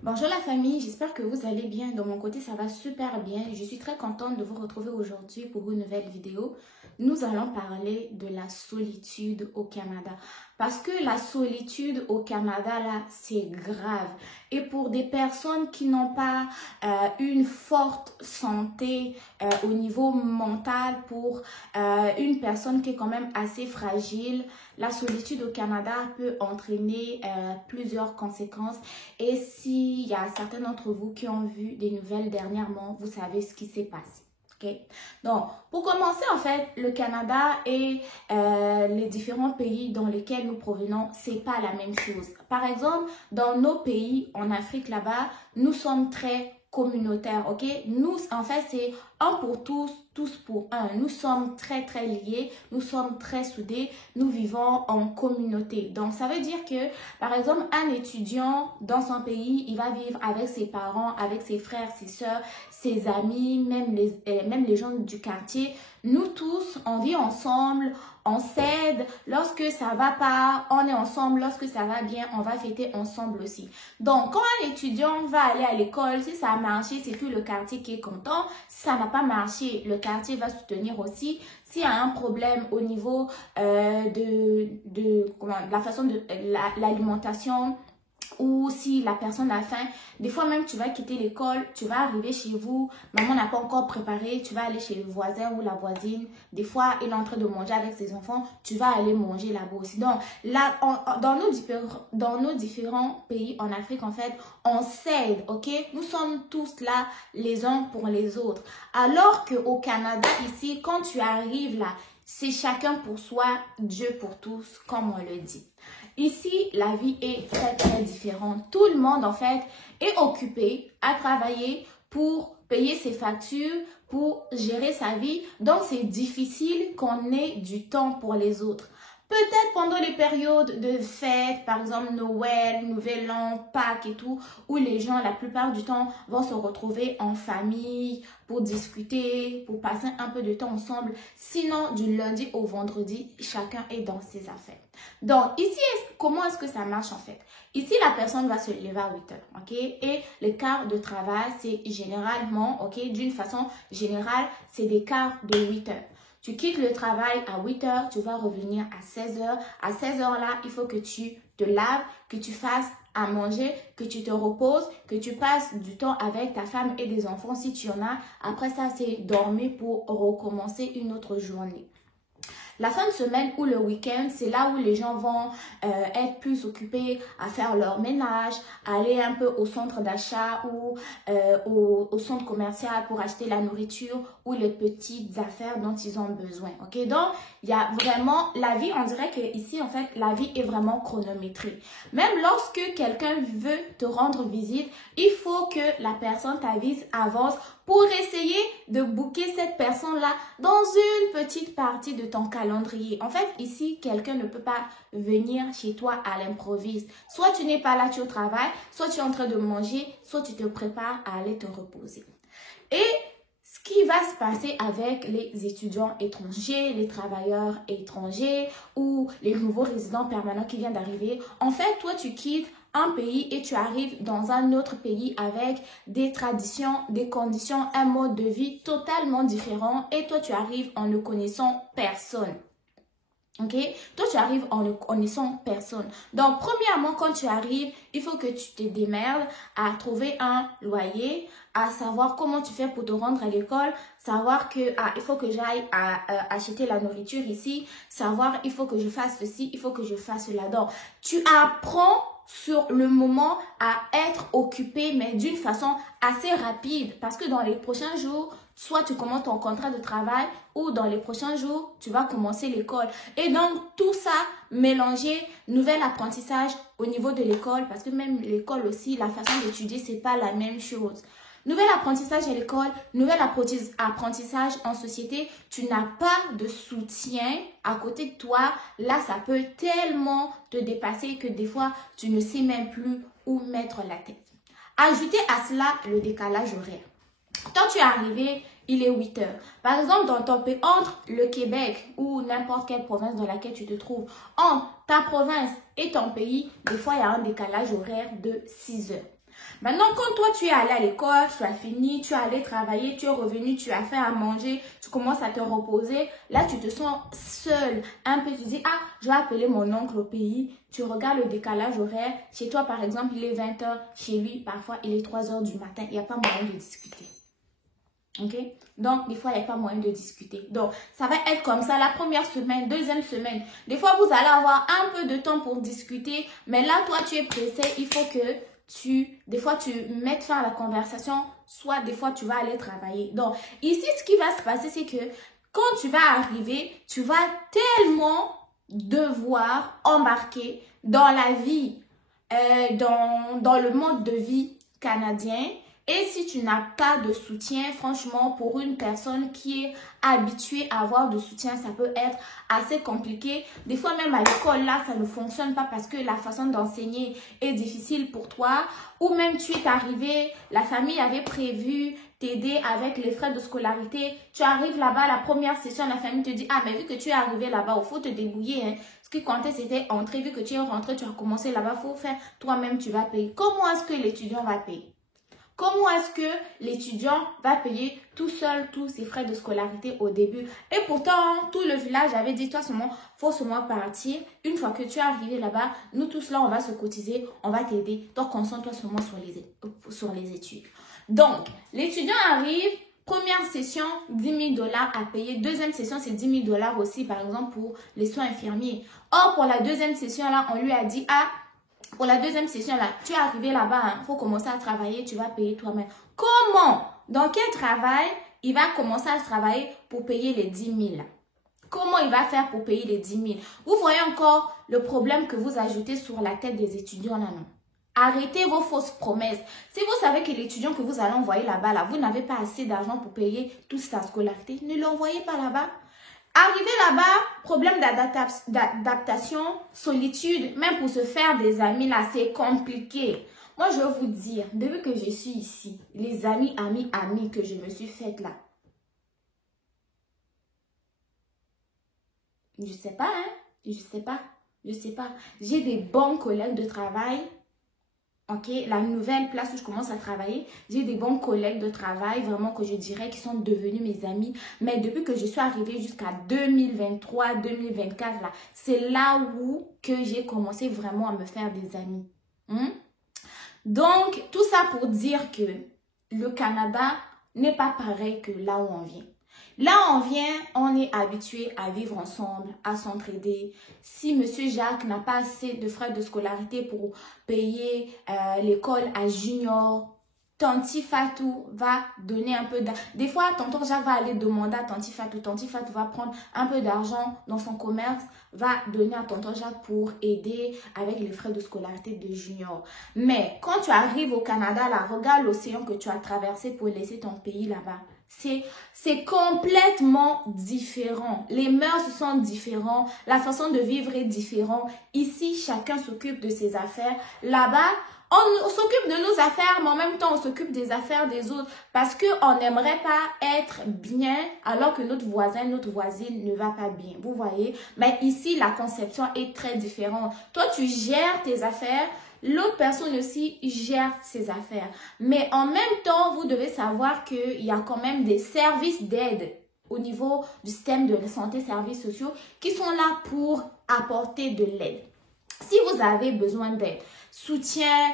Bonjour la famille, j'espère que vous allez bien. De mon côté, ça va super bien. Je suis très contente de vous retrouver aujourd'hui pour une nouvelle vidéo. Nous allons parler de la solitude au Canada. Parce que la solitude au Canada, là, c'est grave. Et pour des personnes qui n'ont pas une forte santé au niveau mental, pour une personne qui est quand même assez fragile, la solitude au Canada peut entraîner plusieurs conséquences. Et s'il y a certains d'entre vous qui ont vu des nouvelles dernièrement, vous savez ce qui s'est passé. Okay? Donc, pour commencer, en fait, le Canada et les différents pays dans lesquels nous provenons, c'est pas la même chose. Par exemple, dans nos pays, en Afrique là-bas, nous sommes très communautaires, ok? Nous, en fait, c'est un pour tous, tous pour un. Nous sommes très, très liés, nous sommes très soudés, nous vivons en communauté. Donc, ça veut dire que, par exemple, un étudiant dans son pays, il va vivre avec ses parents, avec ses frères, ses sœurs, ses amis, même les gens du quartier. Nous tous, on vit ensemble, on s'aide. Lorsque ça va pas, on est ensemble. Lorsque ça va bien, on va fêter ensemble aussi. Donc, quand un étudiant va aller à l'école, si ça a marché, c'est plus le quartier qui est content. Si ça n'a pas marché, le quartier va soutenir aussi. S'il y a un problème au niveau de la façon de l'alimentation, ou si la personne a faim, des fois même tu vas quitter l'école, tu vas arriver chez vous, maman n'a pas encore préparé, tu vas aller chez le voisin ou la voisine, des fois il est en train de manger avec ses enfants, tu vas aller manger là-bas aussi. Donc là, dans nos différents pays en Afrique, en fait, on s'aide, ok? Nous sommes tous là les uns pour les autres. Alors qu'au Canada, ici, quand tu arrives là, c'est chacun pour soi, Dieu pour tous, comme on le dit. Ici, la vie est très, très différente. Tout le monde, en fait, est occupé à travailler pour payer ses factures, pour gérer sa vie. Donc, c'est difficile qu'on ait du temps pour les autres. Peut-être pendant les périodes de fêtes, par exemple Noël, Nouvel An, Pâques et tout, où les gens, la plupart du temps, vont se retrouver en famille pour discuter, pour passer un peu de temps ensemble. Sinon, du lundi au vendredi, chacun est dans ses affaires. Donc, ici, comment est-ce que ça marche en fait? Ici, la personne va se lever à 8 heures, ok? Et le quart de travail, c'est généralement, ok? D'une façon générale, c'est des quarts de 8 heures. Tu quittes le travail à 8 heures, tu vas revenir à 16 heures. À 16 heures là, il faut que tu te laves, que tu fasses à manger, que tu te reposes, que tu passes du temps avec ta femme et des enfants si tu en as. Après ça, c'est dormir pour recommencer une autre journée. La fin de semaine ou le week-end, c'est là où les gens vont être plus occupés à faire leur ménage, aller un peu au centre d'achat ou au centre commercial pour acheter la nourriture ou les petites affaires dont ils ont besoin. Ok, donc il y a vraiment la vie, on dirait que ici en fait la vie est vraiment chronométrée. Même lorsque quelqu'un veut te rendre visite, il faut que la personne t'avise avance pour essayer de booker cette personne-là dans une petite partie de ton calendrier. En fait, ici, quelqu'un ne peut pas venir chez toi à l'improviste. Soit tu n'es pas là, tu es au travail, soit tu es en train de manger, soit tu te prépares à aller te reposer. Et ce qui va se passer avec les étudiants étrangers, les travailleurs étrangers ou les nouveaux résidents permanents qui viennent d'arriver, en fait, toi, tu quittes un pays et tu arrives dans un autre pays avec des traditions, des conditions, un mode de vie totalement différent et toi, tu arrives en ne connaissant personne. Ok, toi tu arrives en ne connaissant personne. Donc premièrement, quand tu arrives, il faut que tu te démerdes à trouver un loyer, à savoir comment tu fais pour te rendre à l'école, savoir que il faut que j'aille acheter la nourriture ici, savoir il faut que je fasse ceci, il faut que je fasse cela. Donc tu apprends sur le moment à être occupé, mais d'une façon assez rapide, parce que dans les prochains jours, soit tu commences ton contrat de travail ou dans les prochains jours, tu vas commencer l'école. Et donc, tout ça mélangé, nouvel apprentissage au niveau de l'école, parce que même l'école aussi, la façon d'étudier, c'est pas la même chose. Nouvel apprentissage à l'école, nouvel apprentissage en société, tu n'as pas de soutien à côté de toi. Là, ça peut tellement te dépasser que des fois, tu ne sais même plus où mettre la tête. Ajoutez à cela le décalage horaire. Quand tu es arrivé, il est 8 heures. Par exemple, dans ton pays, entre le Québec ou n'importe quelle province dans laquelle tu te trouves, entre ta province et ton pays, des fois, il y a un décalage horaire de 6 heures. Maintenant, quand toi, tu es allé à l'école, tu as fini, tu es allé travailler, tu es revenu, tu as fait à manger, tu commences à te reposer, là, tu te sens seul. Un peu, tu dis, ah, je vais appeler mon oncle au pays. Tu regardes le décalage horaire. Chez toi, par exemple, il est 20 h. Chez lui, parfois, il est 3 h du matin. Il n'y a pas moyen de discuter. Ok? Donc, des fois, il n'y a pas moyen de discuter. Donc, ça va être comme ça la première semaine, deuxième semaine. Des fois, vous allez avoir un peu de temps pour discuter. Mais là, toi, tu es pressé. Il faut que des fois, tu mettes fin à la conversation. Soit, des fois, tu vas aller travailler. Donc, ici, ce qui va se passer, c'est que quand tu vas arriver, tu vas tellement devoir embarquer dans la vie, dans le mode de vie canadien. Et si tu n'as pas de soutien, franchement, pour une personne qui est habituée à avoir de soutien, ça peut être assez compliqué. Des fois, même à l'école, là, ça ne fonctionne pas parce que la façon d'enseigner est difficile pour toi. Ou même tu es arrivé, la famille avait prévu t'aider avec les frais de scolarité. Tu arrives là-bas, la première session, la famille te dit, ah, mais vu que tu es arrivé là-bas, il faut te débrouiller, hein. Ce qui comptait, c'était entrer. Vu que tu es rentré, tu as commencé là-bas, il faut faire. Toi-même, tu vas payer. Comment est-ce que l'étudiant va payer? Comment est-ce que l'étudiant va payer tout seul tous ses frais de scolarité au début? Et pourtant, tout le village avait dit, toi seulement, faut seulement partir. Une fois que tu es arrivé là-bas, nous tous là, on va se cotiser, on va t'aider. Donc, concentre-toi seulement sur les études. Donc, l'étudiant arrive, première session, 10 000 $ à payer. Deuxième session, c'est 10 000 $ aussi, par exemple, pour les soins infirmiers. Or, pour la deuxième session, là, on lui a dit, ah, pour la deuxième session, là, tu es arrivé là-bas, il faut commencer à travailler, tu vas payer toi-même. Comment? Dans quel travail il va commencer à travailler pour payer les 10 000 là? Comment il va faire pour payer les 10 000? Vous voyez encore le problème que vous ajoutez sur la tête des étudiants là, non? Arrêtez vos fausses promesses. Si vous savez que l'étudiant que vous allez envoyer là-bas, là, vous n'avez pas assez d'argent pour payer toute sa scolarité, ne l'envoyez pas là-bas. Arrivé là-bas, problème d'adaptation, solitude, même pour se faire des amis là, c'est compliqué. Moi, je veux vous dire, depuis que je suis ici, les amis que je me suis faites là, je sais pas, hein, je sais pas. J'ai des bons collègues de travail. Ok, la nouvelle place où je commence à travailler, j'ai des bons collègues de travail, vraiment que je dirais qui sont devenus mes amis. Mais depuis que je suis arrivée jusqu'à 2023, 2024, là, c'est là où que j'ai commencé vraiment à me faire des amis. Donc, tout ça pour dire que le Canada n'est pas pareil que là où on vient. Là, on vient, on est habitué à vivre ensemble, à s'entraider. Si Monsieur Jacques n'a pas assez de frais de scolarité pour payer l'école à Junior, Tanti Fatou va donner un peu d'argent. Des fois, tonton Jacques va aller demander à Tanti Fatou. Tanti Fatou va prendre un peu d'argent dans son commerce, va donner à tonton Jacques pour aider avec les frais de scolarité de Junior. Mais quand tu arrives au Canada, là, regarde l'océan que tu as traversé pour laisser ton pays là-bas. C'est complètement différent. Les mœurs sont différents. La façon de vivre est différente. Ici, chacun s'occupe de ses affaires. Là-bas, on s'occupe de nos affaires, mais en même temps, on s'occupe des affaires des autres. Parce qu'on n'aimerait pas être bien alors que notre voisin, notre voisine ne va pas bien. Vous voyez? Mais ici, la conception est très différente. Toi, tu gères tes affaires. L'autre personne aussi gère ses affaires. Mais en même temps, vous devez savoir qu'il y a quand même des services d'aide au niveau du système de santé, services sociaux, qui sont là pour apporter de l'aide. Si vous avez besoin d'aide, soutien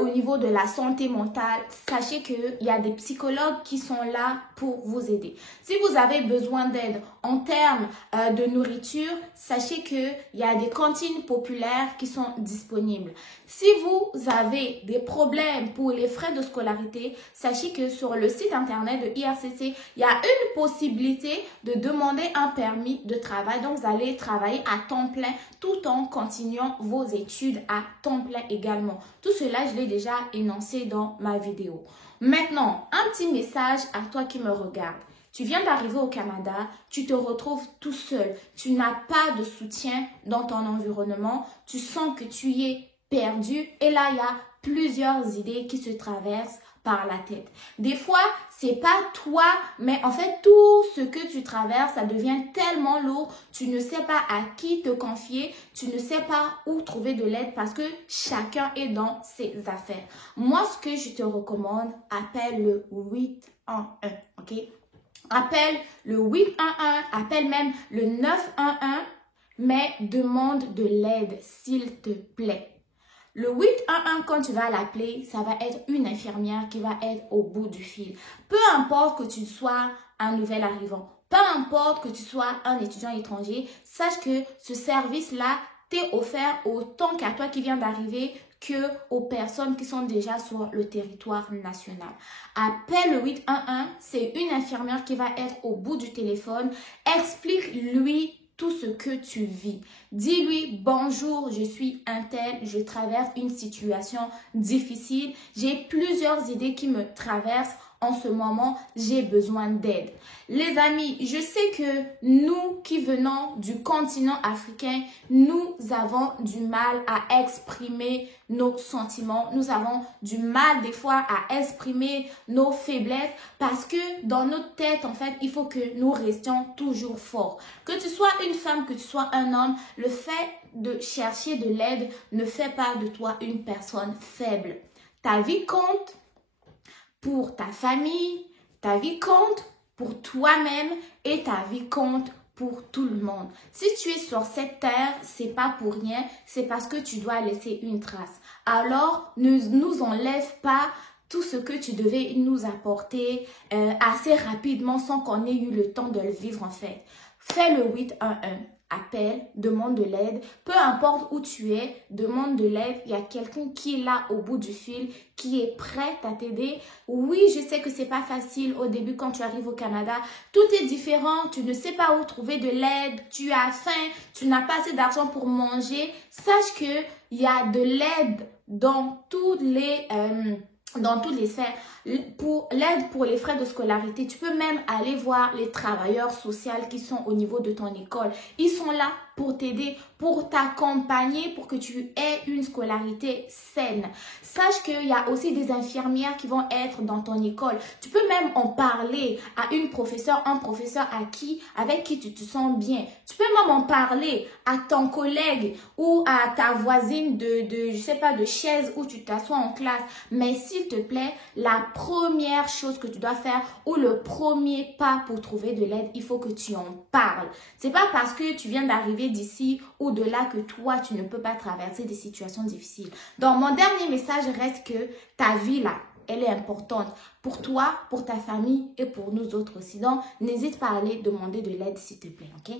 au niveau de la santé mentale, sachez qu'il y a des psychologues qui sont là pour vous aider. Si vous avez besoin d'aide en termes de nourriture, sachez qu'il y a des cantines populaires qui sont disponibles. Si vous avez des problèmes pour les frais de scolarité, sachez que sur le site internet de IRCC, il y a une possibilité de demander un permis de travail. Donc, vous allez travailler à temps plein tout en continuant vos études à temps plein également. Tout cela, je l'ai déjà énoncé dans ma vidéo. Maintenant, un petit message à toi qui me regarde. Tu viens d'arriver au Canada, tu te retrouves tout seul. Tu n'as pas de soutien dans ton environnement. Tu sens que tu es perdu et là, il y a plusieurs idées qui se traversent par la tête. Des fois, c'est pas toi, mais en fait, tout ce que tu traverses, ça devient tellement lourd, tu ne sais pas à qui te confier, tu ne sais pas où trouver de l'aide parce que chacun est dans ses affaires. Moi, ce que je te recommande, appelle le 811, ok? Appelle le 811, appelle même le 911, mais demande de l'aide, s'il te plaît. Le 811, quand tu vas l'appeler, ça va être une infirmière qui va être au bout du fil. Peu importe que tu sois un nouvel arrivant, peu importe que tu sois un étudiant étranger, sache que ce service-là t'est offert autant qu'à toi qui viens d'arriver que aux personnes qui sont déjà sur le territoire national. Appelle le 811, c'est une infirmière qui va être au bout du téléphone. Explique-lui tout ce que tu vis. Dis-lui, bonjour, je suis un tel, je traverse une situation difficile. J'ai plusieurs idées qui me traversent en ce moment, j'ai besoin d'aide. Les amis, je sais que nous qui venons du continent africain, nous avons du mal à exprimer nos sentiments. Nous avons du mal des fois à exprimer nos faiblesses parce que dans notre tête, en fait, il faut que nous restions toujours forts. Que tu sois une femme, que tu sois un homme, le fait de chercher de l'aide ne fait pas de toi une personne faible. Ta vie compte pour ta famille, ta vie compte pour toi-même et ta vie compte pour tout le monde. Si tu es sur cette terre, c'est pas pour rien, c'est parce que tu dois laisser une trace. Alors, ne nous enlève pas tout ce que tu devais nous apporter assez rapidement sans qu'on ait eu le temps de le vivre en fait. Fais le 811. Appelle, demande de l'aide, peu importe où tu es, demande de l'aide, il y a quelqu'un qui est là au bout du fil, qui est prêt à t'aider. Oui, je sais que c'est pas facile au début quand tu arrives au Canada, tout est différent, tu ne sais pas où trouver de l'aide, tu as faim, tu n'as pas assez d'argent pour manger. Sache que il y a de l'aide dans toutes les sphères. Pour l'aide pour les frais de scolarité, tu peux même aller voir les travailleurs sociaux qui sont au niveau de ton école. Ils sont là pour t'aider, pour t'accompagner, pour que tu aies une scolarité saine. Sache qu'il y a aussi des infirmières qui vont être dans ton école. Tu peux même en parler à une professeure, un professeur avec qui tu te sens bien. Tu peux même en parler à ton collègue ou à ta voisine je sais pas, de chaise où tu t'assois en classe. Mais s'il te plaît, la première chose que tu dois faire ou le premier pas pour trouver de l'aide, il faut que tu en parles. C'est pas parce que tu viens d'arriver d'ici ou de là que toi, tu ne peux pas traverser des situations difficiles. Donc, mon dernier message reste que ta vie là, elle est importante pour toi, pour ta famille et pour nous autres aussi. Donc, n'hésite pas à aller demander de l'aide s'il te plaît, ok?